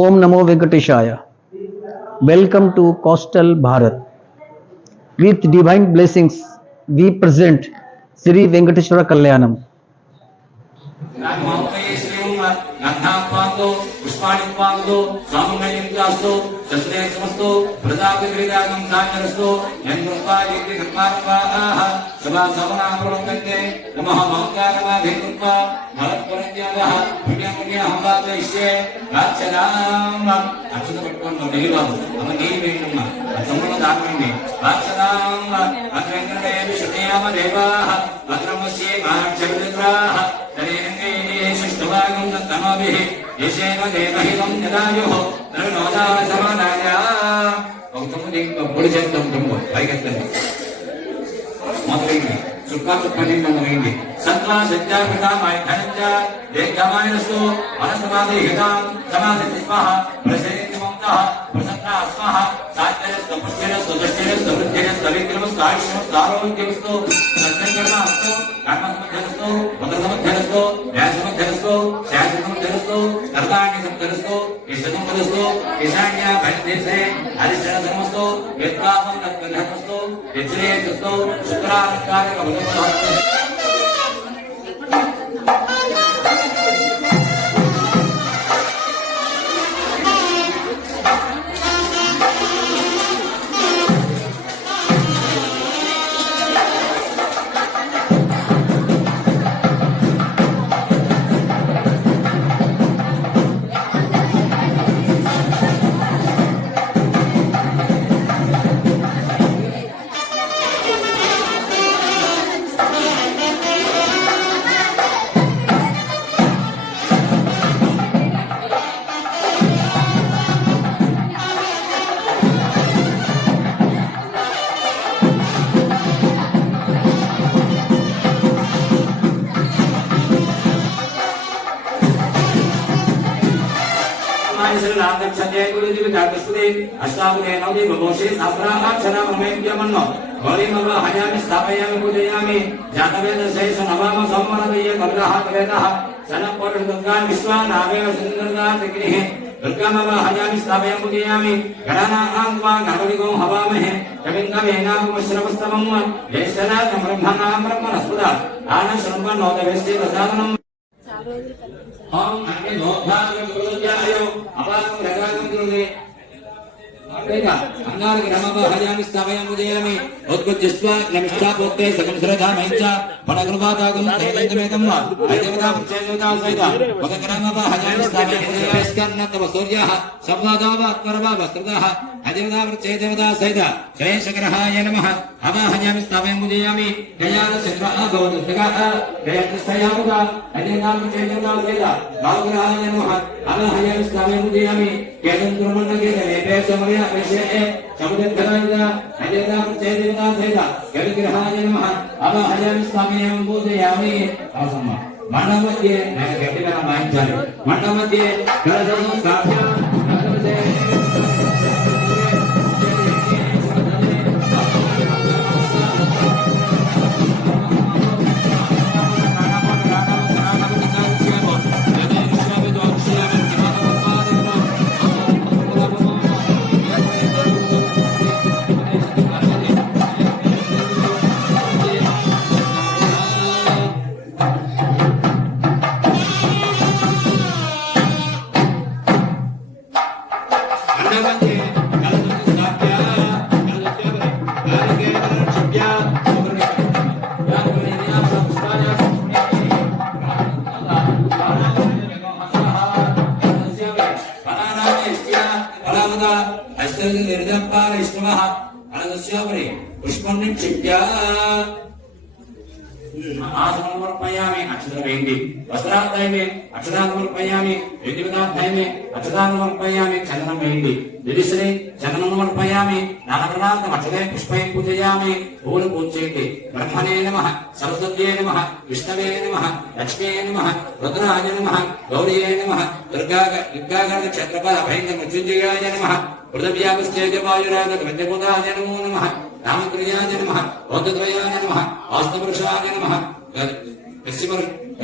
Om Namo Venkateshaya. Welcome to Coastal Bharat. With divine blessings, we present Sri Venkateshwara Kalyanam.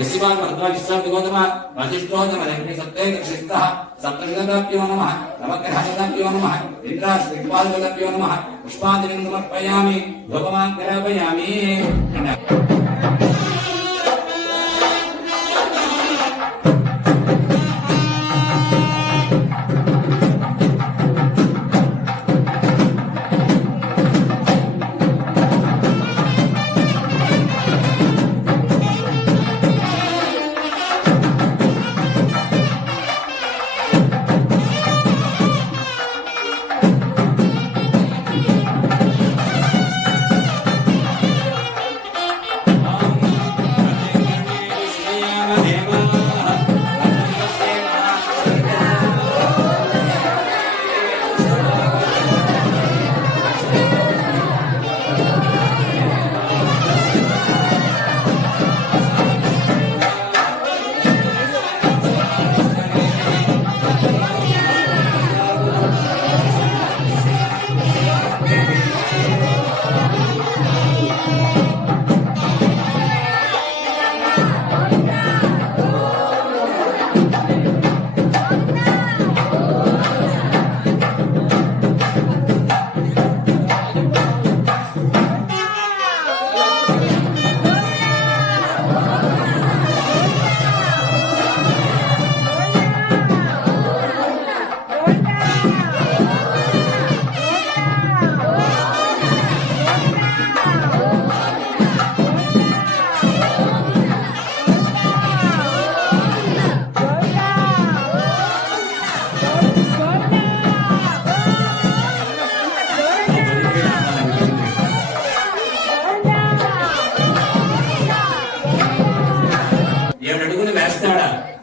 यस्यवान् भद्राविश्वासि गौतमः वसिष्ठोतम लक्ष्मी सत्ते दक्षिस्तः सप्तविदभ्यो नमः नवग्रहादिभ्यो नमः इन्द्राश्विपादिभ्यो नमः पुष्पाञ्जलिं समर्पयामि धूपमान् करापयामि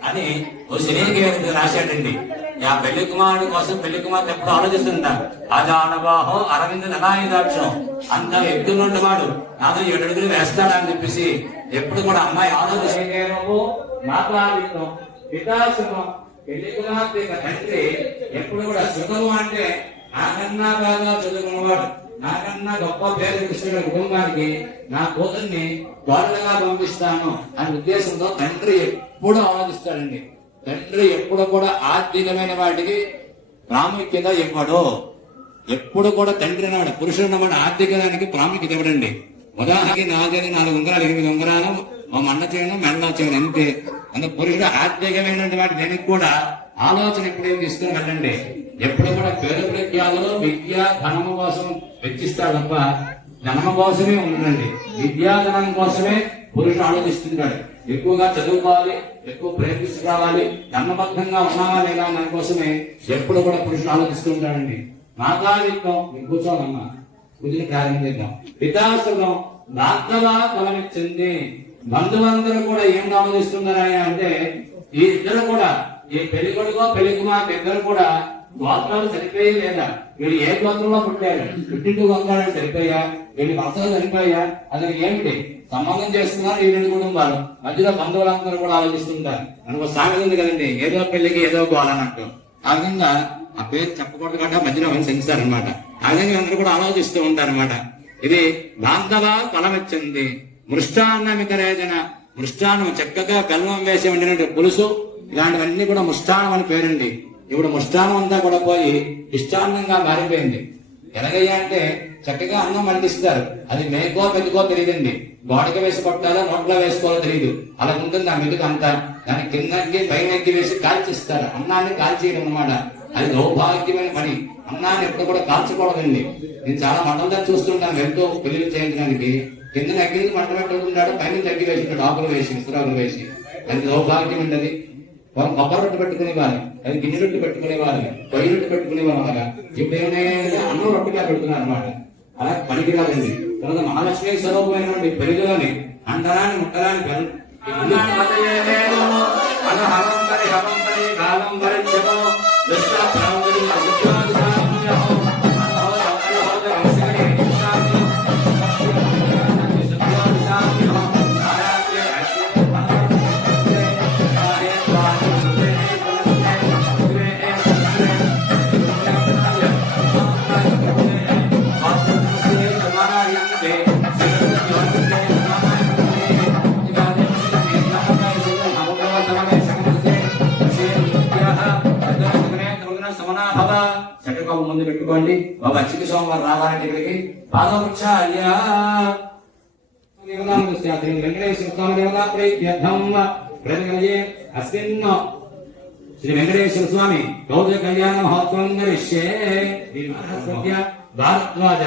అని ఓ సినీకి రాశాడండి. ఆ పెళ్లి కుమారుడు కోసం పెళ్లి కుమార్తె ఎప్పుడు ఆలోచిస్తుంటా అజానబాహం అరవింద నలాయుధాక్షం అంత ఎద్దులుండి వాడు నాతో 7 అడుగులు వేస్తాడా అని చెప్పేసి ఎప్పుడు కూడా అమ్మాయి ఆలోచిస్తూ మాట్లాడుతాం పితాసుఖం పెళ్లి కుమార్తె తండ్రి ఎప్పుడు కూడా సుఖము అంటే నాకన్నా బాగా చదువుకున్నవాడు నాకన్నా గొప్ప పేరు కృష్ణుడు కుటుంబానికి నా కూతుర్ని గోడలుగా పంపిస్తాను అనే ఉద్దేశంతో తండ్రి ఎప్పుడు ఆలోచిస్తాడండి. తండ్రి ఎప్పుడు కూడా ఆర్థికమైన వాటికి ప్రాముఖ్యత ఇవ్వడు. ఎప్పుడు కూడా తండ్రి అన్నవాడు పురుషుడు అన్నవాడు ఆర్థికానికి ప్రాముఖ్యత ఇవ్వడండి. ఉదాహరణకి 4 ఉంగరాలు 8 ఉంగరాలు మా మన్న చేయడం మెల్ల చేయడం అంతే. అందుకే పురుషుడు ఆర్థికమైనటువంటి వాటి దేనికి కూడా ఆలోచన ఎప్పుడేం తీసుకుని వెళ్ళండి. ఎప్పుడు కూడా పేరు ప్రఖ్యాతులు విద్య ధనము కోసం వెచ్చిస్తాడు తప్ప ధనము కోసమే ఉండడండి. విద్యాధనం కోసమే పురుషుడు ఆలోచిస్తుంటాడు. ఎక్కువగా చదువుకోవాలి, ఎక్కువ ప్రేమిస్తున్నావాలి, ధర్మబద్ధంగా ఉన్నావా లేదా దానికోసమే ఎప్పుడు కూడా పురుషుడు ఆలోచిస్తూ ఉంటాడండి. మాతావిత్వం కూర్చోనమ్మా పూజను ప్రారంభిద్దాం. పితాసుఖం భార్గవ ఫలమిచ్చింది. బంధువులందరూ కూడా ఏం ఆలోచిస్తున్నారా అంటే ఈ ఇద్దరు కూడా ఈ పెళ్లి కొడుకో పెళ్లి కుమార్తె ఇద్దరు కూడా గోత్రాలు సరిపోయి లేదా వీళ్ళు ఏ గోత్రంలో పుట్టారు, పుట్టింటి గోత్రాలు సరిపోయా, వీళ్ళు వరుసలు సరిపోయా, అది ఏమిటి సంబంధం చేస్తున్నారు ఈ 2 కుటుంబాలు మధ్యలో బంధువులందరూ కూడా ఆలోచిస్తుంటారు. మనకు సామెత ఉంది కదండి, ఏదో పెళ్లికి ఏదో గోలన్నట్టు. ఆ విధంగా ఆ పేరు చెప్పకూడదు కదా మధ్యలో అవన్నీ సెంచుతారనమాట. ఆ విధంగా అందరూ కూడా ఆలోచిస్తూ ఉంటారనమాట. ఇది బాంధవ ఫలమిచ్చింది. మృష్టాన్నమితరేజన మృష్టాన్నం చక్కగా బెల్లం వేసి వండినట్టు పులుసు ఇలాంటివన్నీ కూడా ముష్టానం అని పేరండి. ఇప్పుడు ముష్టానం అంతా కూడా పోయి ఇష్టాన్నంగా మారిపోయింది. ఎలాగయ్యా అంటే చక్కగా అన్నం వండిస్తారు, అది మేకో పెద్దకో తెలియదండి. గోడకి వేసి కొట్టాలో నోట్లో వేసుకోవాలో తెలియదు. అలా ఉంటుంది ఆ మెతుకు అంతా. దాని కిందకి పైన ఎక్కి వేసి కాల్చిస్తారు. అన్నాన్ని కాల్చేయడం అన్నమాట. అది దౌర్భాగ్యమైన పని. అన్నాన్ని ఎప్పుడు కూడా కాల్చుకోవడండి. నేను చాలా మంటలతో చూస్తుంటాను ఎంతో పెళ్లి చేయించడానికి. కింద అగ్గి మంట పెట్టుకుంటాడు, పైన తగ్గి వేసి ఆకులు వేసి విసురాకులు వేసి. అది దౌర్భాగ్యం ఉండదు. వాళ్ళు కొబ్బరి రొట్టె పెట్టుకునేవారు, అది గిన్నె రొట్టె పెట్టుకునేవారు, పొయ్యి రొట్టె పెట్టుకునేవారు. అలాగా ఇప్పుడు ఏమైనా అన్నం రొట్టెగా పెడుతున్నారు అనమాట. అలా పనికిరాదండి. తర్వాత మహాలక్ష్మి స్వరూపమైనటువంటి పెరుగులోని అంటరాని ముట్టరాని సమనాభవ చక్కగా ముందు పెట్టుకోండి. బాబా అచ్చిక సోమవారం రావాలంటే ఇక్కడికి పాదవృక్షాయ వెంకటేశ్వర స్వామి దేవతాప్రీత్యర్థం ప్రతిగలయే అస్మిన్ శ్రీ వెంకటేశ్వర స్వామి గౌర కళ్యాణ మహోత్సవం గరిష్యే. భారద్వాజ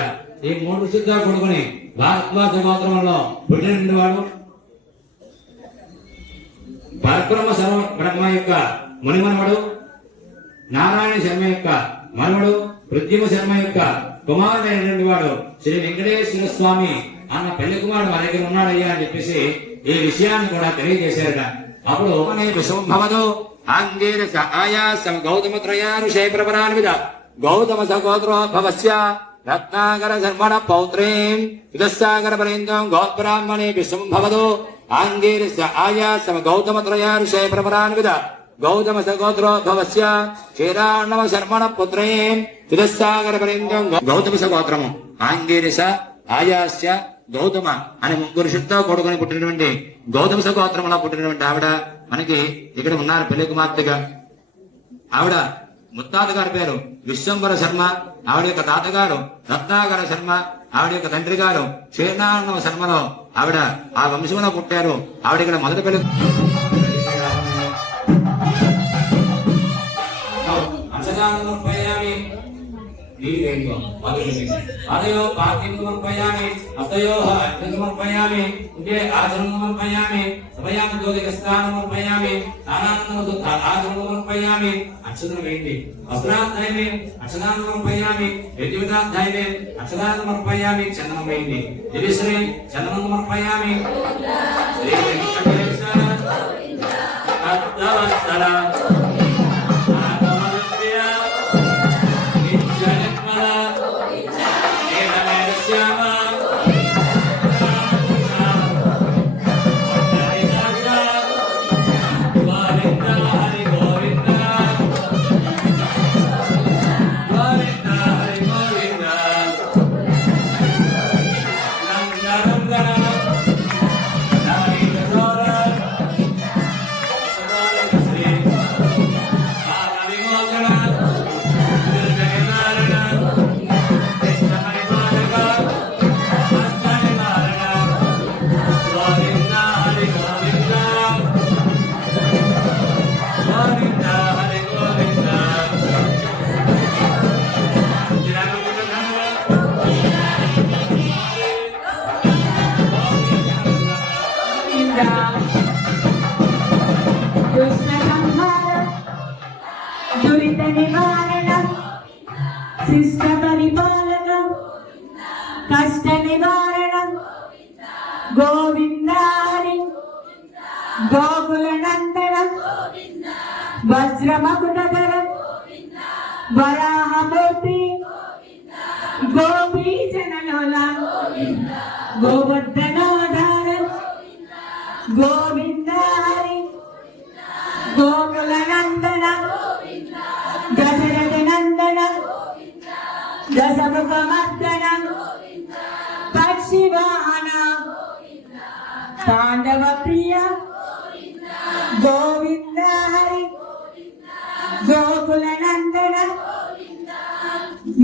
ఈ 3 శుద్ధ కొడుకుని భారద్వాజ గోత్రంలో పుట్టిన వాడు పరబ్రహ్మ సర్వ బ్రహ్మ యొక్క మునిమనుడు, నారాయణ శర్మ యొక్క మనుడు, పృథ్వీమ శర్మ యొక్క కుమారుడైనటువంటి వాడు శ్రీ వెంకటేశ్వర స్వామి అన్న పెళ్లి కుమారుడు మా దగ్గర ఉన్నాడయ్యా అని చెప్పేసి ఈ విషయాన్ని కూడా తెలియజేశారట. అప్పుడు విశ్వంభవదు ఆంగేరస ఆయాసం గౌతమ త్రయారుషే ప్రపరాన్విద గౌతమ సగోత్రోద్భవస్య రత్నాకర శర్మణ పౌత్రీం విదస్సాగర పరేంద్రం గోత్బ్రాహ్మణే విశ్వంభవదు ఆంగేరస ఆయాసం గౌతమ త్రయారుషే ప్రపరాన్విద గౌతమ సగోత్రోద్భవస్య క్షీరాణవ శర్మణ పుత్రీం విదస్సాగర పరేంద్రం గౌతమ సగోత్రము ఆంగేరస ఆయాస్య గౌతమ అనే 3 శుద్ధ కొడుకుని పుట్టినటువంటి గౌతమ సగోత్రంలో పుట్టినటువంటి ఆవిడ మనకి ఇక్కడ ఉన్నారు పెళ్లి కుమార్తెగా. ఆవిడ ముత్తాత గారి పేరు విశ్వంబర శర్మ, ఆవిడ యొక్క తాతగారు రత్నాకర శర్మ, ఆవిడ యొక్క తండ్రి గారు క్షీర్ణార్ణవ శర్మలో ఆవిడ ఆ వంశంలో పుట్టారు. ఆవిడ ఇక్కడ మొదటి పెళ్లి అదయో పార్థివం సమర్పయామి అతయోః అర్ఘ్యం సమర్పయామి ఇంకే ఆచరణం సమర్పయామి సమయామి జ్యోతిక స్నానం సమర్పయామి స్నానానంతరం శుద్ధ ఆచరణం సమర్పయామి అక్షతలు వేయండి వస్త్రాధ్యాయమే అక్షతాన్ని సమర్పయామి విద్యుదాధ్యాయమే అక్షతాన్ని సమర్పయామి చందనం వేయండి దివిశ్రీ చందనం సమర్పయామి శ్రీ వెంకటేశ్వర తత్వత్సర దురిత నివారణ శిష్ట పరిపాలన కష్ట నివారణ గోవింద హరి గోకుల నందన వజ్రమకుటధర వరాహమూర్తి గోపీ జనలోల గోవర్ధనోధార గోవింద హరి గోకుల నందన దశరథ నందన దశముఖ మర్దన పక్షివాహన పాండవ ప్రియ గోవింద హరి గోకుల నందన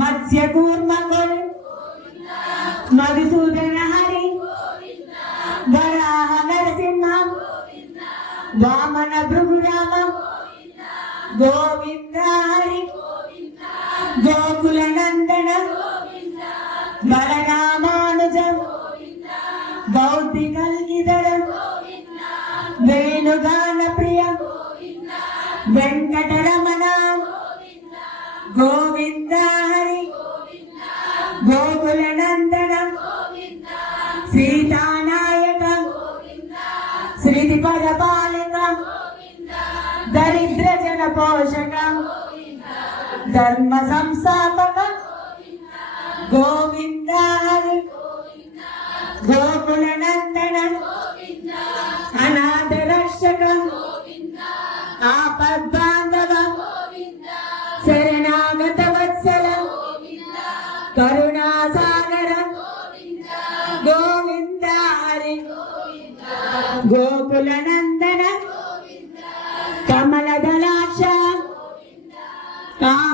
మత్స్య కూర్మకుడు మధుసూదన హరి వరాహ నరసింహ వామన భృగురామ గోవింద హరి గోకుల నందన బలరామానుజ గౌతి కల్గిధర వేణుగాన ప్రియ వెంకటరమణ గోవింద హరి గోకుల నందన సీతానాయక శ్రీతి పరపాలక దరిద్ర జన పోషక ధర్మ సంస్థాపక గోవింద హరి గోకుల నందన అనాథ రక్షక ఆపద్బాంధవ శరణాగత వత్సల కరుణాసాగర గోవింద హరి గోకుల నందన కమలదలాక్ష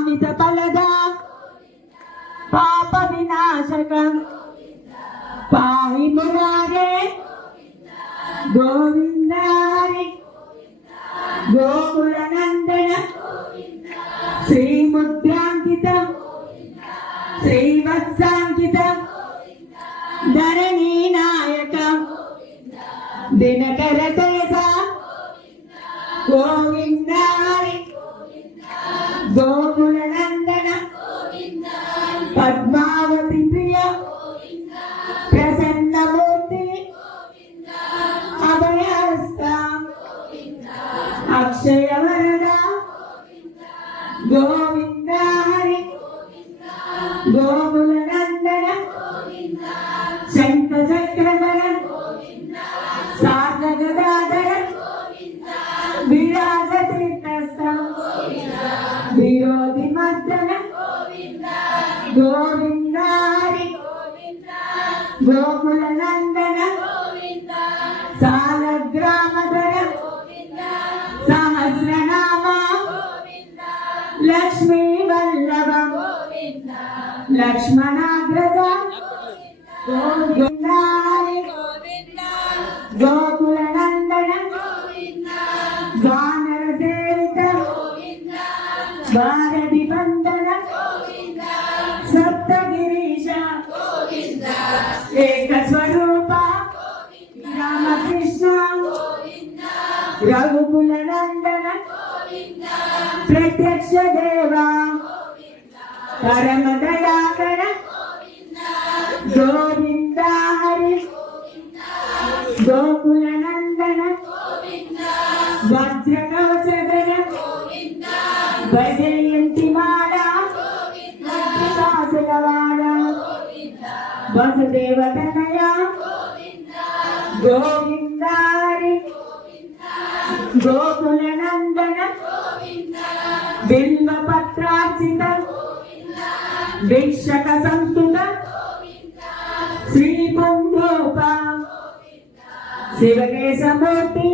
కామిత ఫలద పాప వినాశకం పాహి మురారే గోవింద హరి గోకుల నందన శ్రీముద్రాంకిత శ్రీవత్సాంకిత ధరణీ నాయక దినకర తేజ గోవింద హరి గోకుల నందన పద్మావతి ప్రియ ప్రసన్నమూర్తి అభయహస్త అక్షయ వరద గోవింద హరి గోకుల నందన శంఖ చక్రధర సార్గదాధర విరాజ తీర్థస్థ విరోధి మర్దన గోవింద హరి గోకుల నందన సాలగ్రామధర సహస్రనామ లక్ష్మీ వల్లభ లక్ష్మణాగ్రజ గోవింద హరి గోకుల నందన వానర సేవిత భారతి బంధన సప్తగిరీశ ఏక స్వరూప రామకృష్ణ రఘుకుల నందన ప్రత్యక్ష దేవ పరమ దయాకర గోవింద హరి గోకుల నందన వజ్ర కవచధర వైజయంతి మాల వజ్రశాసనవాడ వసుదేవ తనయ గోవింద హరి గోకుల నందన బిల్వ పత్రార్చిత వీక్షక సంస్తుత శ్రీ పుంగోప శివకేశమూర్తి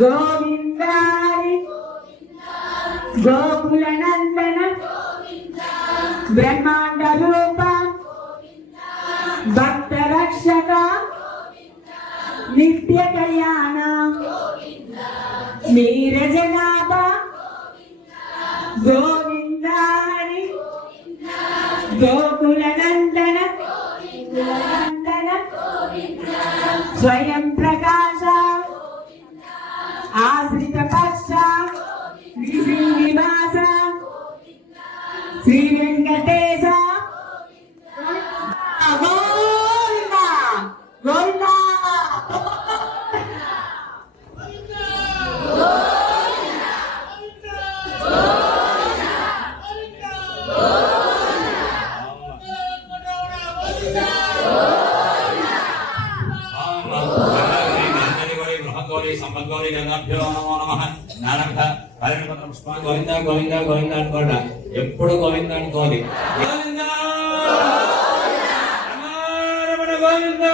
గోవింద హరి గోకుల నందన బ్రహ్మాండ రూప భక్త రక్షక నిత్య కళ్యాణ నీరజనాథ గోవింద హరి గోకుల నందన స్వయం ప్రకాశ ఆశ్రిత పక్ష శ్రీనివాస శ్రీ వెంకటేశ గోవింద గోవింద సంపద్గౌరీ గంగాభ్యో నమో నమః నారక పరిణపత్ర పుష్ప గోవింద గోవింద గోవింద అనుకోండి ఎప్పుడు గోవింద అనుకోవాలి గోవింద రమణ గోవింద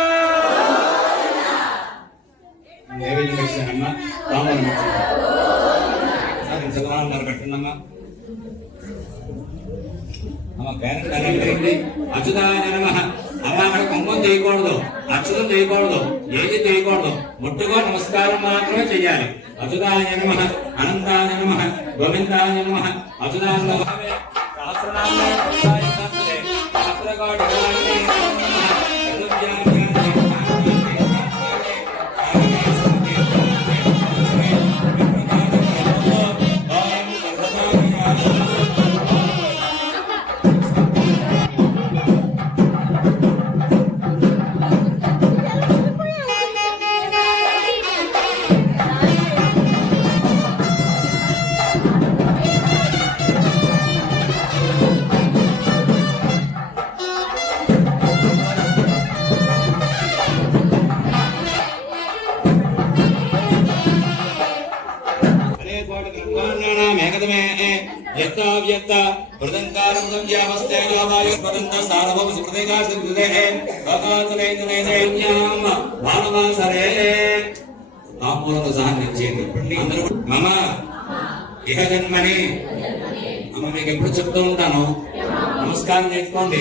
నైవేద్యం చేశానమ్మా రామన్న సార్ ఇంతకుముందు పెట్టండమ్మా అమ్మ పేరెంట్ అనేది అచ్యుతాయ నమః అమ్మ అక్కడ కుంభం చేయకూడదు అక్షరం చేయకూడదు ఏది చేయకూడదు ముట్టుగా నమస్కారం మాత్రమే చెయ్యాలి అచ్యుతాయ నమః అనంతాయ నమః గోవిందాయ నమః అచ్యుతాయ నమః यत्ताव्यत्ता प्रदंकारं संज्ञामस्ते योगाय प्रदंत सारभव सुप्रदेगास्य कृतेः भगवतलेन्द्रनेन्द्रयां भानुवासरे आमूलक सह निश्चयेति मम इह जन्मनि మీకు ఎప్పుడు చెప్తూ ఉంటాను, నమస్కారం చేసుకోండి.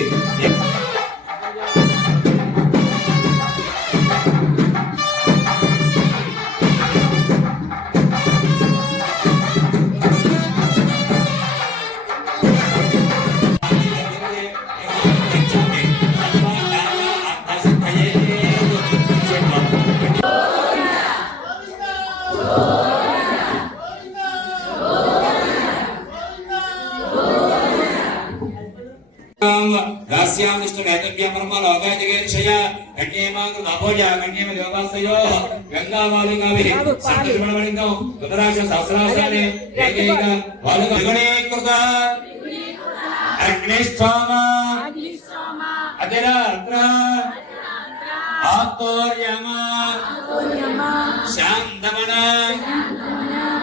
శాంతమన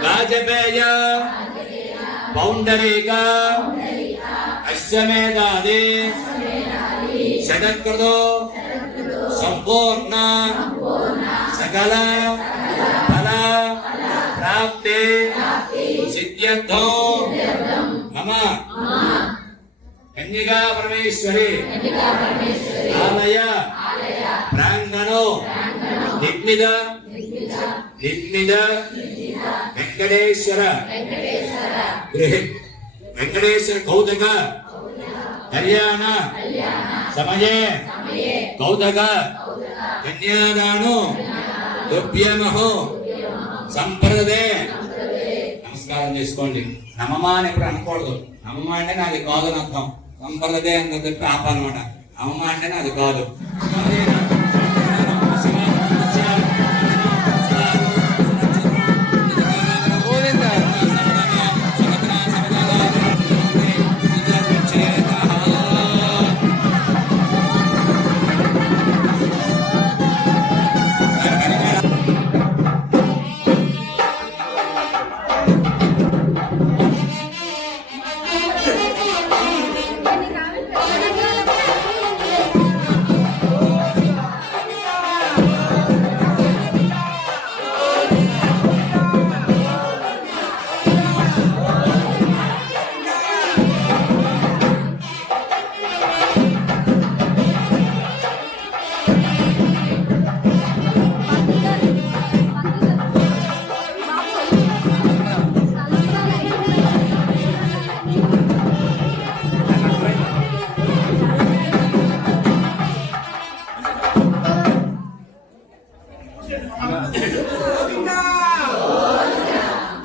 వాజపేయ పౌండరీక అశ్వమేధాది శతకృతో సంపూర్ణ సకల ఫల ప్రాప్తి సిద్ధ్యర్థం మమ కన్యకా పరమేశ్వరి ఆలయ ప్రాంగణో నిర్మిత వెంకటేశ్వర వెంకటేశ్వర కౌతుక కళ్యాణ సమయే కౌతుక కన్యాదాను దుభ్యమహో సంప్రదే. నమస్కారం చేసుకోండి. నమమా అని ఎప్పుడు అనకూడదు. నమమా అంటే నాది కాదు అని అర్థం. సంప్రదే అని చెప్పి ఆపాలన్నమాట. నమమా అంటే నాది కాదు.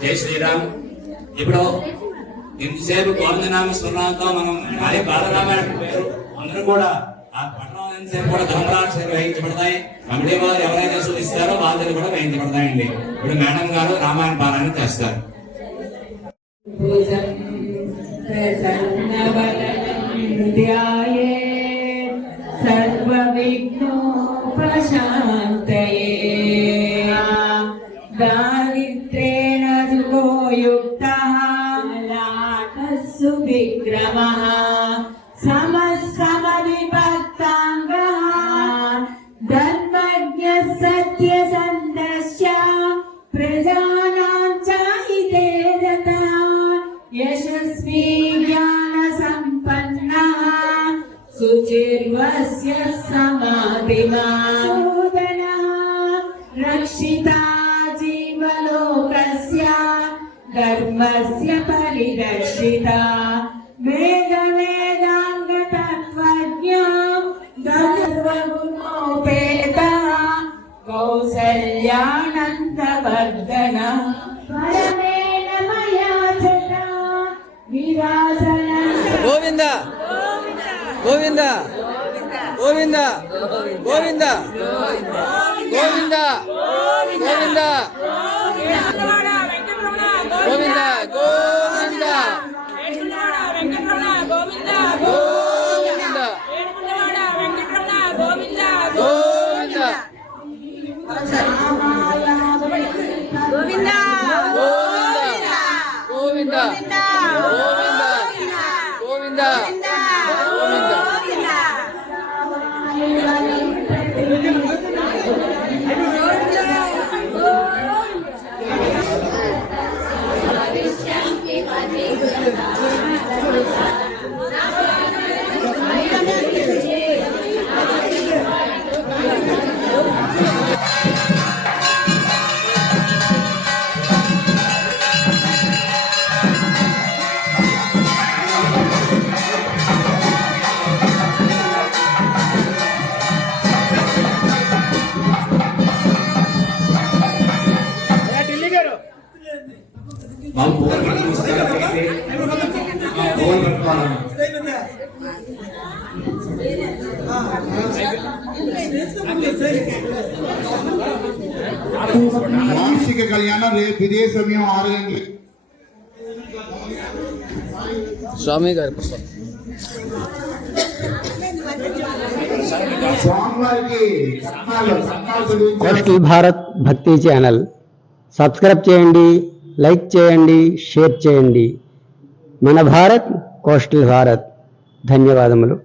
జై శ్రీరామ్. ఇప్పుడు ఇంతసేపు గోవిందనామ స్మరణతో మనం భార్య బాలరామాయణ పేరు అందరూ కూడా ఆ పట్టణం ఎంతసేపు కూడా ధర్మరాక్షలు వేయించబడతాయి. కమిటీ వారు ఎవరైతే సూచిస్తారో వాళ్ళని కూడా వేయించబడతాయండి. ఇప్పుడు మేడం గారు రామాయణ పారాయణ చేస్తారు. సర్వ విఘ్నో ప్రశాంతయే దారిద్ర్యేణ జుగో యుక్తః లాటస్సు విక్రమః సమవిభక్తాంగః ధర్మజ్ఞः సత్యసంధశ్చ ప్రజానాం చ హితే రతః యశస్వీ జ్ఞానసంపన్నः శుచిర్వస్య సమాధిమాన్ రక్షితా జీవలోకస్య ధర్మస్య పరిరక్షితా వేదాంగతత్వజ్ఞా ధర్మగుణోపేత కౌసల్యానందవర్ధన పరమేణ మయా చ విరాసన గోవింద గోవింద గోవింద గోవింద గోవింద గోవింద గోవింద గోవింద గోవింద గోవింద గోవింద చెప్పాలని వార్షిక కళ్యాణం రేపు ఇదే సమయం 6 గంటలకి. స్వామి గారు స్వామివారికి రత్నాలు చదివించారు. కోస్టల్ భారత్ భక్తి ఛానల్ సబ్స్క్రైబ్ చేయండి, లైక్ చేయండి, షేర్ చేయండి. మన భారత్ కోస్టల్ భారత్. ధన్యవాదములు.